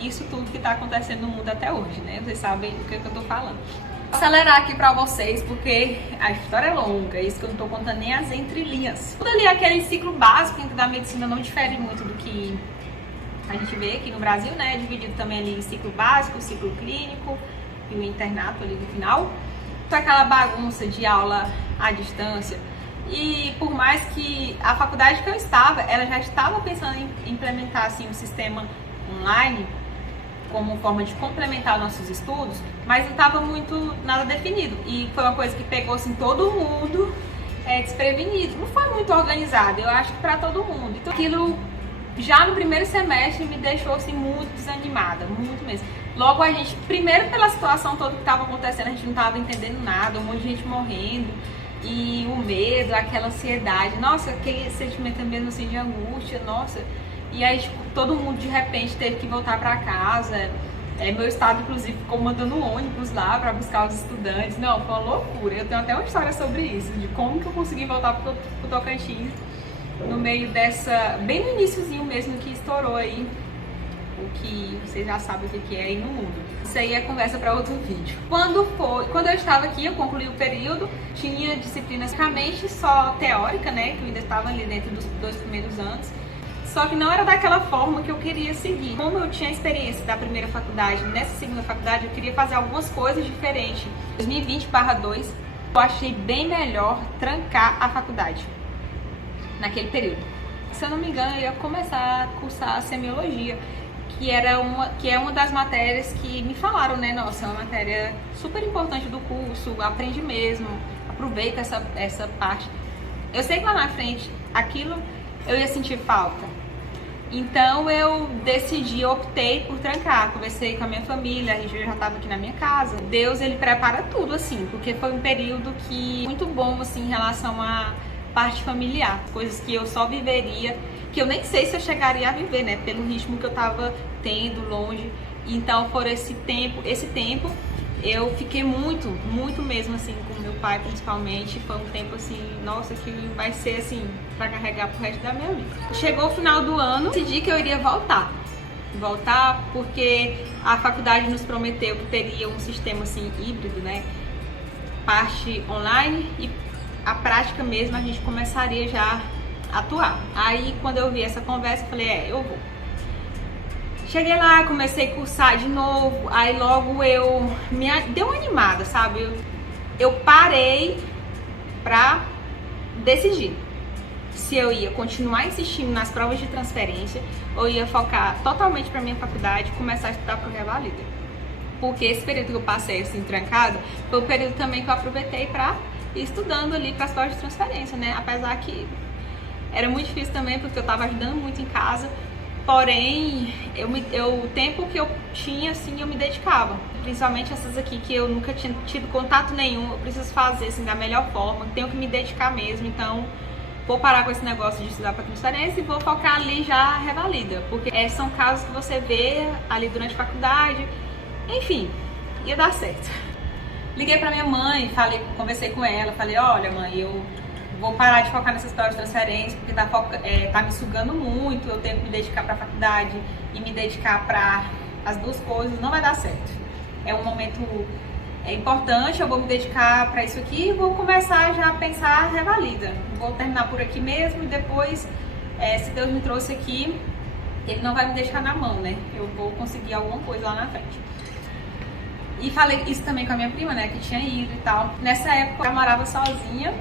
isso tudo que está acontecendo no mundo até hoje, né? Vocês sabem do que eu tô falando. Vou acelerar aqui pra vocês, porque a história é longa, isso que eu não tô contando nem as entrelinhas. Tudo ali, aquele ciclo básico da medicina não difere muito do que a gente vê aqui no Brasil, né? Dividido também ali em ciclo básico, ciclo clínico e o internato ali no final. Então aquela bagunça de aula à distância. E por mais que a faculdade que eu estava, ela já estava pensando em implementar assim um sistema online como forma de complementar nossos estudos, mas não estava muito nada definido. E foi uma coisa que pegou assim todo mundo desprevenido. Não foi muito organizado, eu acho que para todo mundo. Então aquilo já no primeiro semestre me deixou assim muito desanimada, muito mesmo. Logo a gente, primeiro pela situação toda que estava acontecendo, a gente não estava entendendo nada, um monte de gente morrendo. E o medo, aquela ansiedade, nossa, aquele sentimento mesmo assim de angústia, nossa. E aí tipo, todo mundo de repente teve que voltar para casa. Meu estado inclusive ficou mandando ônibus lá para buscar os estudantes. Não, foi uma loucura. Eu tenho até uma história sobre isso, de como que eu consegui voltar pro Tocantins no meio dessa, bem no iniciozinho mesmo que estourou aí o que vocês já sabem o que é aí no mundo. Isso aí é conversa para outro vídeo. Quando eu estava aqui, eu concluí o período, tinha disciplinas praticamente só teórica, né, que eu ainda estava ali dentro dos 2 primeiros anos, só que não era daquela forma que eu queria seguir. Como eu tinha experiência da primeira faculdade, nessa segunda faculdade eu queria fazer algumas coisas diferentes. 2020/2, eu achei bem melhor trancar a faculdade naquele período. Se eu não me engano, eu ia começar a cursar semiologia, que é uma das matérias que me falaram, né? Nossa, é uma matéria super importante do curso, aprende mesmo, aproveita essa parte. Eu sei que lá na frente, aquilo eu ia sentir falta. Então eu optei por trancar, conversei com a minha família, a gente já estava aqui na minha casa. Deus, ele prepara tudo, assim, porque foi um período muito bom, assim, em relação à parte familiar, coisas que eu só viveria, que eu nem sei se eu chegaria a viver, né, pelo ritmo que eu tava tendo longe. Então, por esse tempo eu fiquei muito mesmo, assim, com meu pai, principalmente. Foi um tempo, assim, nossa, que vai ser, assim, pra carregar pro resto da minha vida. Chegou o final do ano, decidi que eu iria voltar porque a faculdade nos prometeu que teria um sistema, assim, híbrido, né, parte online e a prática mesmo a gente começaria já a atuar. Aí quando eu vi essa conversa, eu falei, eu vou. Cheguei lá, comecei a cursar de novo, aí logo deu uma animada, sabe? Eu parei pra decidir se eu ia continuar insistindo nas provas de transferência ou ia focar totalmente pra minha faculdade e começar a estudar pro Revalida. Porque esse período que eu passei assim, trancado, foi o período também que eu aproveitei pra ir estudando ali para as provas de transferência, né? Apesar que era muito difícil também, porque eu estava ajudando muito em casa, porém, o tempo que eu tinha, assim, eu me dedicava. Principalmente essas aqui que eu nunca tinha tido contato nenhum, eu preciso fazer, assim, da melhor forma, tenho que me dedicar mesmo, então vou parar com esse negócio de estudar para transferência e vou focar ali já revalida, porque são casos que você vê ali durante a faculdade, enfim, ia dar certo. Liguei pra minha mãe, conversei com ela, falei, olha mãe, eu vou parar de focar nessas provas de transferência, porque tá me sugando muito, eu tenho que me dedicar pra faculdade e me dedicar pra as duas coisas, não vai dar certo. É um momento importante, eu vou me dedicar pra isso aqui e vou começar já a pensar revalida. Vou terminar por aqui mesmo e depois, se Deus me trouxe aqui, ele não vai me deixar na mão, né? Eu vou conseguir alguma coisa lá na frente. E falei isso também com a minha prima, né, que tinha ido e tal. Nessa época eu morava sozinha.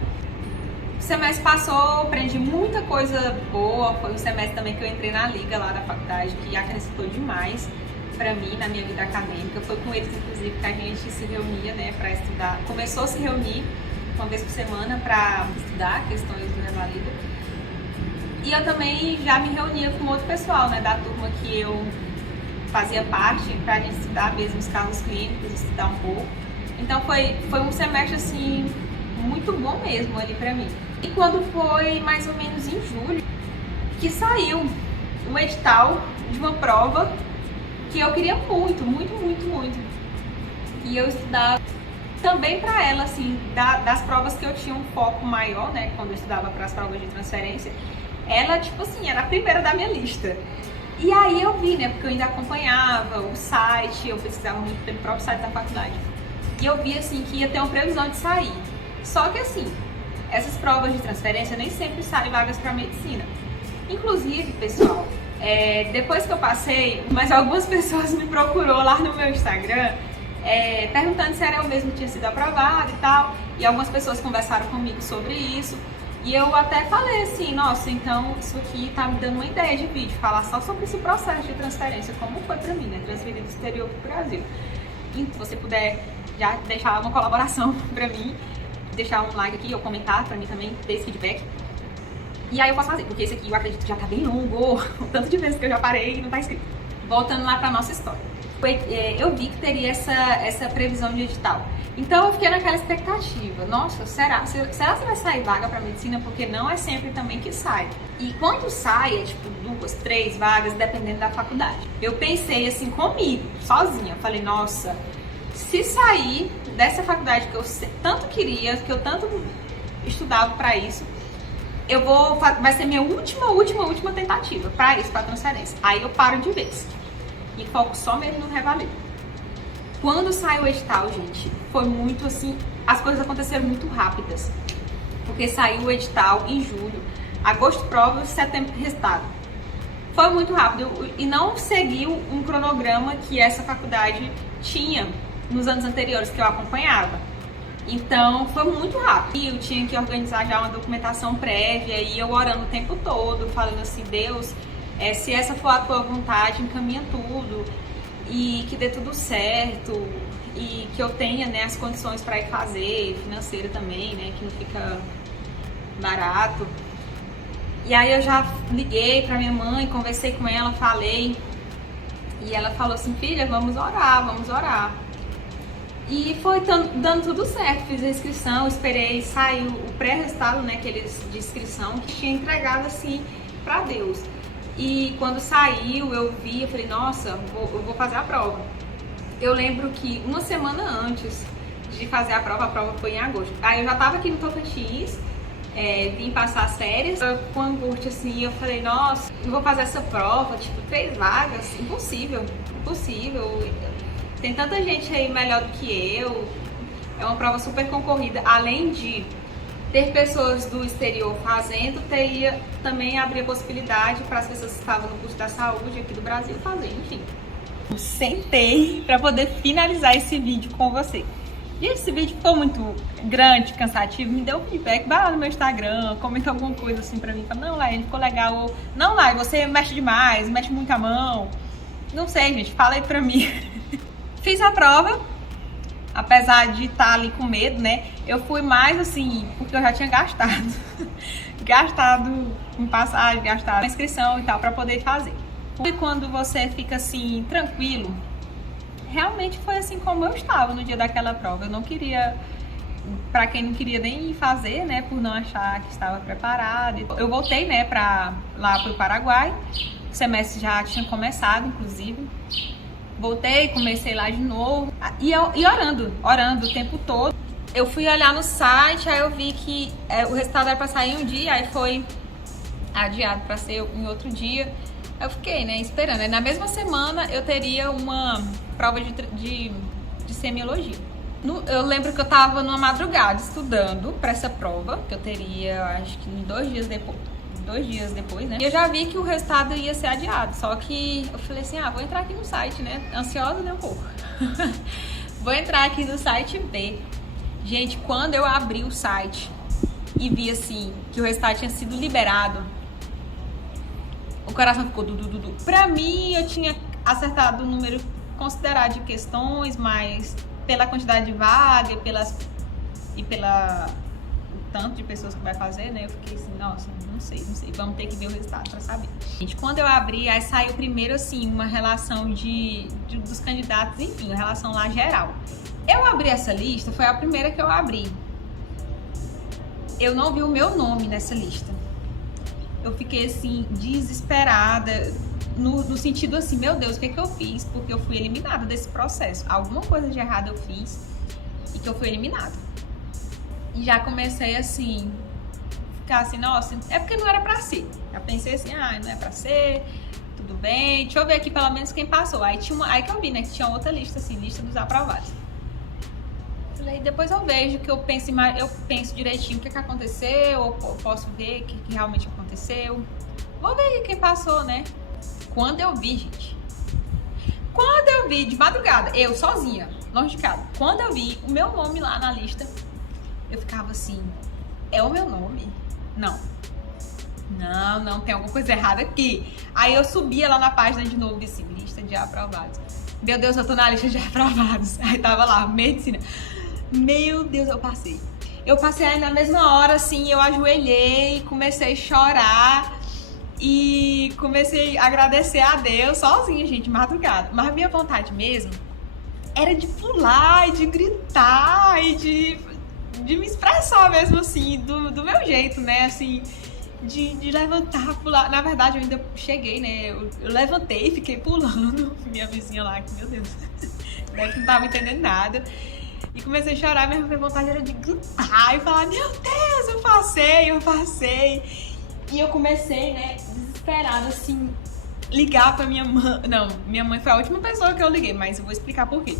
O semestre passou, aprendi muita coisa boa. Foi um semestre também que eu entrei na liga lá da faculdade, que acrescentou demais pra mim, na minha vida acadêmica. Foi com eles, inclusive, que a gente se reunia, né, pra estudar. Começou a se reunir uma vez por semana pra estudar questões do Revalida. E eu também já me reunia com outro pessoal, né, da turma que eu fazia parte, pra gente estudar mesmo os casos clínicos, estudar um pouco. Então foi um semestre, assim, muito bom mesmo ali pra mim. E quando foi mais ou menos em julho, que saiu um edital de uma prova que eu queria muito. E eu estudava também pra ela, assim, das provas que eu tinha um foco maior, né, quando eu estudava para as provas de transferência, ela, tipo assim, era a primeira da minha lista. E aí eu vi, né, porque eu ainda acompanhava o site, eu pesquisava muito pelo próprio site da faculdade. E eu vi, assim, que ia ter uma previsão de sair. Só que, assim, essas provas de transferência nem sempre saem vagas para medicina. Inclusive, pessoal, depois que eu passei, mas algumas pessoas me procurou lá no meu Instagram, perguntando se era eu mesmo que tinha sido aprovada e tal. E algumas pessoas conversaram comigo sobre isso. E eu até falei assim, nossa, então isso aqui tá me dando uma ideia de vídeo, falar só sobre esse processo de transferência, como foi pra mim, né, transferir do exterior pro Brasil. E se você puder já deixar uma colaboração pra mim, deixar um like aqui ou comentar pra mim também, ter esse feedback. E aí eu posso fazer, porque esse aqui eu acredito que já tá bem longo, o tanto de vezes que eu já parei e não tá escrito. Voltando lá pra nossa história. Eu vi que teria essa previsão de edital. Então eu fiquei naquela expectativa, nossa, será que vai sair vaga para medicina? Porque não é sempre também que sai. E quando sai, é tipo 2, 3 vagas, dependendo da faculdade. Eu pensei assim comigo, sozinha, falei, nossa, se sair dessa faculdade que eu tanto queria, que eu tanto estudava para isso, vai ser minha última tentativa para isso, para transferência. Aí eu paro de vez e foco só mesmo no Revalida. Quando saiu o edital, gente, foi muito assim, as coisas aconteceram muito rápidas. Porque saiu o edital em julho, agosto prova, setembro resultado. Foi muito rápido e não seguiu um cronograma que essa faculdade tinha nos anos anteriores que eu acompanhava. Então foi muito rápido. E eu tinha que organizar já uma documentação prévia e eu orando o tempo todo, falando assim, Deus, se essa for a tua vontade, encaminha tudo. E que dê tudo certo e que eu tenha, né, as condições para ir fazer, financeira também, né, que não fica barato. E aí eu já liguei para minha mãe, conversei com ela, falei, e ela falou assim, filha, vamos orar. E foi dando tudo certo, fiz a inscrição, esperei, saiu o pré-resultado, né, aqueles de inscrição, que tinha entregado assim para Deus. E quando saiu, eu vi, eu falei, nossa, eu vou fazer a prova. Eu lembro que uma semana antes de fazer a prova foi em agosto. Aí eu já tava aqui no Tocantins, vim passar as férias, com angústia assim, eu falei, nossa, eu vou fazer essa prova, tipo, 3 vagas, impossível. Tem tanta gente aí melhor do que eu, é uma prova super concorrida, além de ter pessoas do exterior fazendo, teria também abrir a possibilidade para as pessoas que estavam no curso da saúde aqui do Brasil fazer, enfim. Eu sentei para poder finalizar esse vídeo com você. E esse vídeo ficou muito grande, cansativo, me deu um feedback, vai lá no meu Instagram, comenta alguma coisa assim pra mim, fala, não, Lai, ficou legal, ou não, Lai, você mexe demais, mexe muito a mão. Não sei, gente, fala aí pra mim. Fiz a prova. Apesar de estar ali com medo, né? Eu fui mais assim, porque eu já tinha gastado. Gastado em passagem, gastado na inscrição e tal, pra poder fazer. E quando você fica assim, tranquilo, realmente foi assim como eu estava no dia daquela prova. Eu não queria, pra quem não queria nem fazer, né? Por não achar que estava preparado. Eu voltei, né, lá pro Paraguai. O semestre já tinha começado, inclusive. Voltei, comecei lá de novo e orando o tempo todo. Eu fui olhar no site, aí eu vi que o resultado era para sair um dia, aí foi adiado para ser em outro dia. Eu fiquei, né, esperando. Aí na mesma semana eu teria uma prova de semiologia. Eu lembro que eu tava numa madrugada estudando para essa prova, que eu teria, acho que 2 dias depois, né? E eu já vi que o resultado ia ser adiado. Só que eu falei assim, vou entrar aqui no site, né? Ansiosa, né, um pouco. Vou entrar aqui no site e ver. Gente, quando eu abri o site e vi, assim, que o resultado tinha sido liberado, o coração ficou du. Pra mim, eu tinha acertado o número considerado de questões, mas pela quantidade de vaga e pela tanto de pessoas que vai fazer, né? Eu fiquei assim, nossa, não sei, vamos ter que ver o resultado pra saber. Gente, quando eu abri, aí saiu primeiro, assim, uma relação dos candidatos, enfim, uma relação lá geral. Eu abri essa lista, foi a primeira que eu abri. Eu não vi o meu nome nessa lista. Eu fiquei, assim, desesperada, no sentido assim, meu Deus, o que eu fiz? Porque eu fui eliminada desse processo. Alguma coisa de errado eu fiz e que eu fui eliminada. E já comecei assim, ficar assim, nossa, é porque não era pra ser. Já pensei assim, não é pra ser, tudo bem, deixa eu ver aqui pelo menos quem passou. Aí que eu vi, né, que tinha outra lista, assim, lista dos aprovados. Falei, depois eu vejo, que eu penso direitinho o que aconteceu, eu posso ver o que realmente aconteceu. Vou ver quem passou, né? Quando eu vi, gente, de madrugada, eu sozinha, longe de casa, quando eu vi o meu nome lá na lista, eu ficava assim, é o meu nome? Não, tem alguma coisa errada aqui. Aí eu subia lá na página de novo, disse, lista de aprovados. Meu Deus, eu tô na lista de aprovados. Aí tava lá, medicina. Meu Deus, eu passei. Eu passei aí na mesma hora, assim, eu ajoelhei, comecei a chorar e comecei a agradecer a Deus sozinha, gente, madrugada. Mas a minha vontade mesmo era de pular e de gritar e de me expressar mesmo, assim, do meu jeito, né, assim, de levantar, pular. Na verdade, eu ainda cheguei, né, eu levantei e fiquei pulando. Minha vizinha lá, que, meu Deus, deve que não tava entendendo nada. E comecei a chorar, minha vontade era de gritar e falar, meu Deus, eu passei. E eu comecei, né, desesperada, assim, ligar pra minha mãe. Não, minha mãe foi a última pessoa que eu liguei, mas eu vou explicar por quê.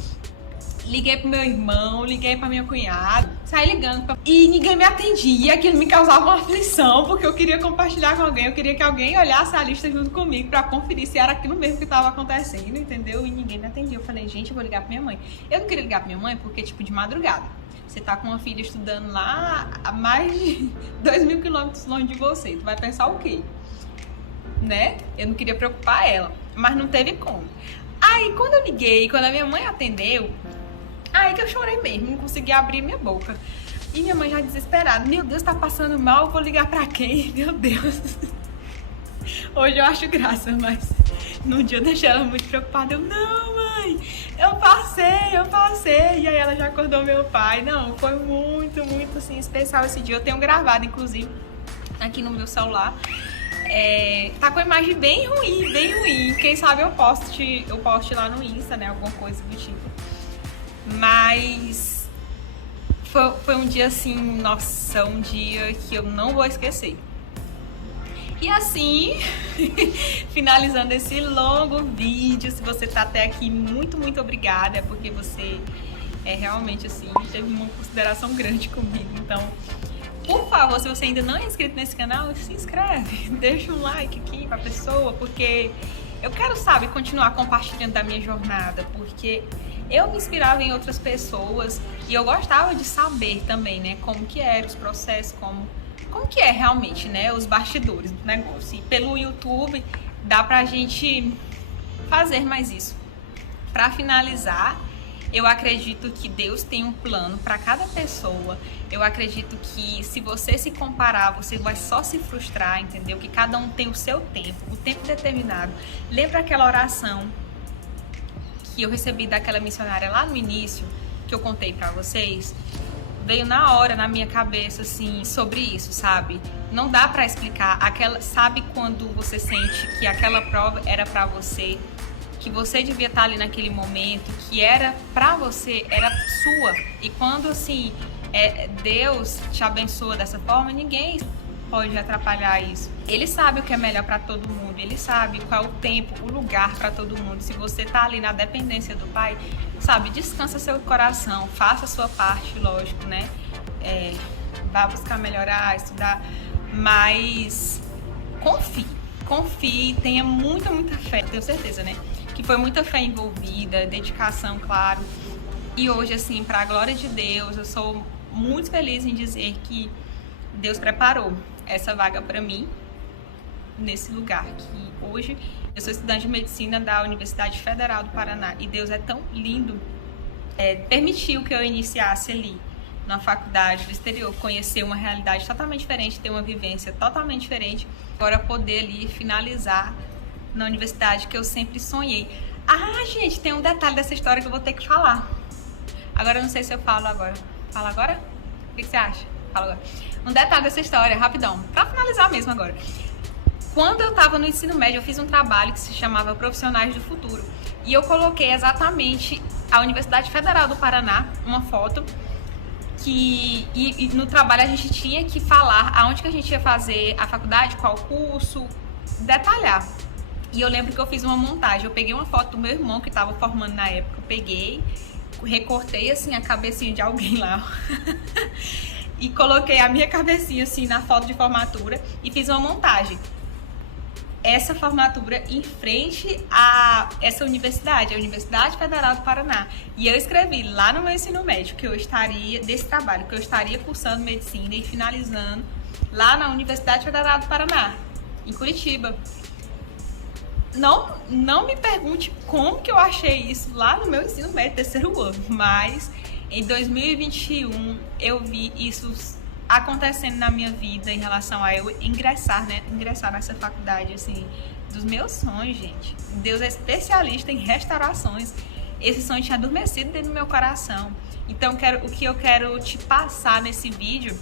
Liguei pro meu irmão, liguei pra minha cunhada, saí ligando e ninguém me atendia. Aquilo me causava uma aflição, porque eu queria compartilhar com alguém, eu queria que alguém olhasse a lista junto comigo pra conferir se era aquilo mesmo que tava acontecendo, entendeu? E ninguém me atendia. Eu falei, gente, eu vou ligar pra minha mãe. Eu não queria ligar pra minha mãe porque, tipo, de madrugada. Você tá com uma filha estudando lá a mais de 2.000 quilômetros longe de você. Tu vai pensar o quê? Né? Eu não queria preocupar ela, mas não teve como. Aí, quando eu liguei, quando a minha mãe atendeu, aí que eu chorei mesmo, não conseguia abrir minha boca. E minha mãe já desesperada, meu Deus, tá passando mal, vou ligar pra quem? Meu Deus. Hoje eu acho graça, mas no dia eu deixei ela muito preocupada. Eu, não, mãe, eu passei. E aí ela já acordou meu pai. Não, foi muito, muito, assim, especial esse dia. Eu tenho gravado, inclusive, aqui no meu celular. Tá com a imagem bem ruim. Quem sabe eu poste lá no Insta, né, alguma coisa do tipo. Mas foi um dia assim, nossa, um dia que eu não vou esquecer. E assim, finalizando esse longo vídeo, se você tá até aqui, muito, muito obrigada, porque você realmente assim, teve uma consideração grande comigo. Então, por favor, se você ainda não é inscrito nesse canal, se inscreve, deixa um like aqui pra pessoa, porque eu quero, sabe, continuar compartilhando da minha jornada, porque eu me inspirava em outras pessoas e eu gostava de saber também, né, como que eram os processos, como que é realmente, né, os bastidores do negócio. E pelo YouTube dá pra gente fazer mais isso. Pra finalizar, eu acredito que Deus tem um plano para cada pessoa. Eu acredito que se você se comparar, você vai só se frustrar, entendeu? Que cada um tem o seu tempo, o tempo determinado. Lembra aquela oração que eu recebi daquela missionária lá no início, que eu contei pra vocês? Veio na hora, na minha cabeça, assim, sobre isso, sabe? Não dá pra explicar. Sabe quando você sente que aquela prova era pra você, que você devia estar ali naquele momento, que era pra você, era sua. E quando, assim, Deus te abençoa dessa forma, ninguém pode atrapalhar isso. Ele sabe o que é melhor pra todo mundo, ele sabe qual é o tempo, o lugar pra todo mundo. Se você tá ali na dependência do Pai, sabe, descansa seu coração, faça a sua parte, lógico, né? Vá buscar melhorar, estudar, mas confie, tenha muita fé, tenho certeza, né? Que foi muita fé envolvida, dedicação, claro. E hoje, assim, pra glória de Deus, eu sou muito feliz em dizer que Deus preparou essa vaga pra mim, nesse lugar, que hoje eu sou estudante de medicina da Universidade Federal do Paraná, e Deus é tão lindo, permitiu que eu iniciasse ali, na faculdade do exterior, conhecer uma realidade totalmente diferente, ter uma vivência totalmente diferente, agora poder ali finalizar na universidade que eu sempre sonhei. Ah, gente, tem um detalhe dessa história que eu vou ter que falar. Agora eu não sei se eu falo agora. Fala agora? O que você acha? Fala agora. Um detalhe dessa história, rapidão, pra finalizar mesmo agora. Quando eu tava no ensino médio, eu fiz um trabalho que se chamava Profissionais do Futuro. E eu coloquei exatamente a Universidade Federal do Paraná, uma foto, e no trabalho a gente tinha que falar aonde que a gente ia fazer a faculdade, qual curso, detalhar. E eu lembro que eu fiz uma montagem, eu peguei uma foto do meu irmão que tava formando na época, eu peguei, recortei assim a cabecinha de alguém lá e coloquei a minha cabecinha assim na foto de formatura e fiz uma montagem. Essa formatura em frente a essa universidade, a Universidade Federal do Paraná. E eu escrevi lá no meu ensino médio que eu estaria, desse trabalho, que eu estaria cursando medicina e finalizando lá na Universidade Federal do Paraná, em Curitiba. Não me pergunte como que eu achei isso lá no meu ensino médio, terceiro ano, mas em 2021 eu vi isso acontecendo na minha vida em relação a eu ingressar, né? Ingressar nessa faculdade, assim, dos meus sonhos, gente. Deus é especialista em restaurações. Esse sonho tinha adormecido dentro do meu coração. Então, o que eu quero te passar nesse vídeo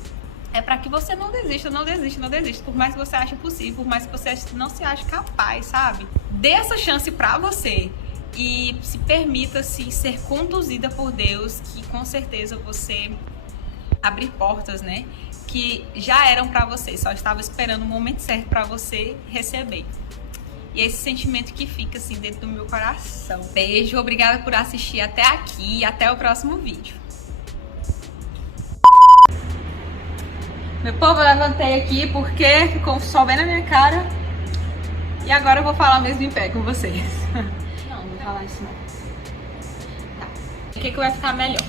é para que você não desista, não desista, não desista. Por mais que você ache possível, por mais que você não se ache capaz, sabe? Dê essa chance pra você e se permita-se ser conduzida por Deus, que com certeza você abrir portas, né, que já eram pra você, só estava esperando o momento certo pra você receber. E é esse sentimento que fica assim dentro do meu coração. Beijo, obrigada por assistir até aqui e até o próximo vídeo. Meu povo, eu levantei aqui porque ficou sol bem na minha cara e agora eu vou falar mesmo em pé com vocês. Não vou falar isso não. Tá. O que vai ficar melhor?